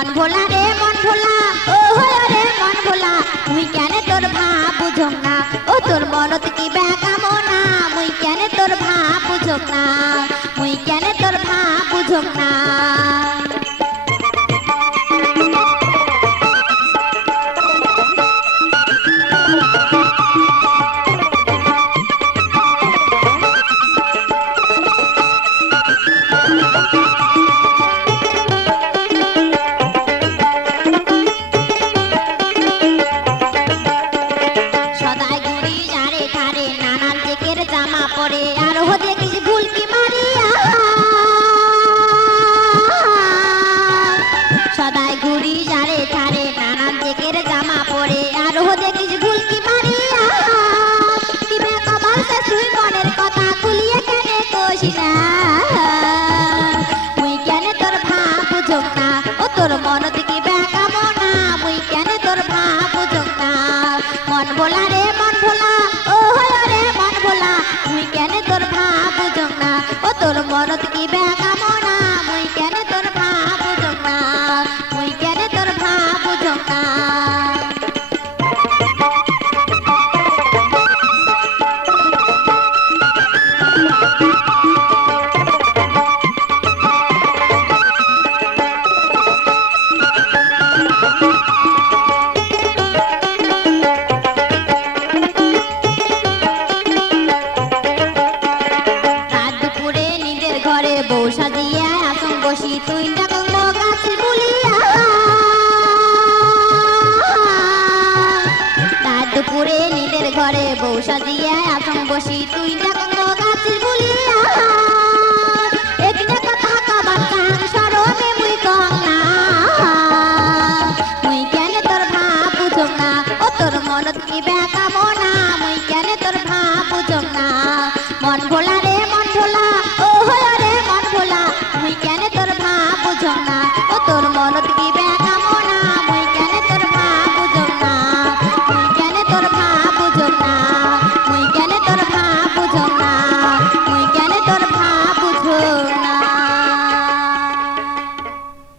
মন ভোলা রে মন ভোলা ও হলো রে মন ভোলা মুই কেন তোর ভাব বুঝোক না ও তোর মনত কি বেকামনা মুই কেন তোর ভাব বুঝোক না মুই কেন তোর ভাব বুঝোক না সদাই ঘুরি যারে ধারে নানান দিকের জামা পরে আর হো দেখিস ভুলকি মারিয়া কি বেকা বলতে তুই মনের কথা খুলিয়ে কেন কষি না মুই কেন তোর ভাব বুঝোক না ও তোর মন থেকে বেকা মনা মুই কেন তোর ভাব বুঝোক না মন ভোলা রে মন ভোলা ও হলো রে মন ভোলা মুই কেন তোর ভাব বুঝোক না ও তোর মন থেকে বেকা মনা মুই কেন তোর ভাব বুঝোক না মুই কেন তোর ভাব বুঝোক না বউ সাজিয়া আসন বসি তুই ডাকল গাছ বুলিয়া রাত দুপুরে নিজের ঘরে বউ সাজিয়া আসন বসি তুই ডাকল গাছ বুলিয়া একটা কথা কাবার কান সরমে মুই কম না মুই কেন তোর ভাব বুঝোক না ও তোর মনত কি বেকা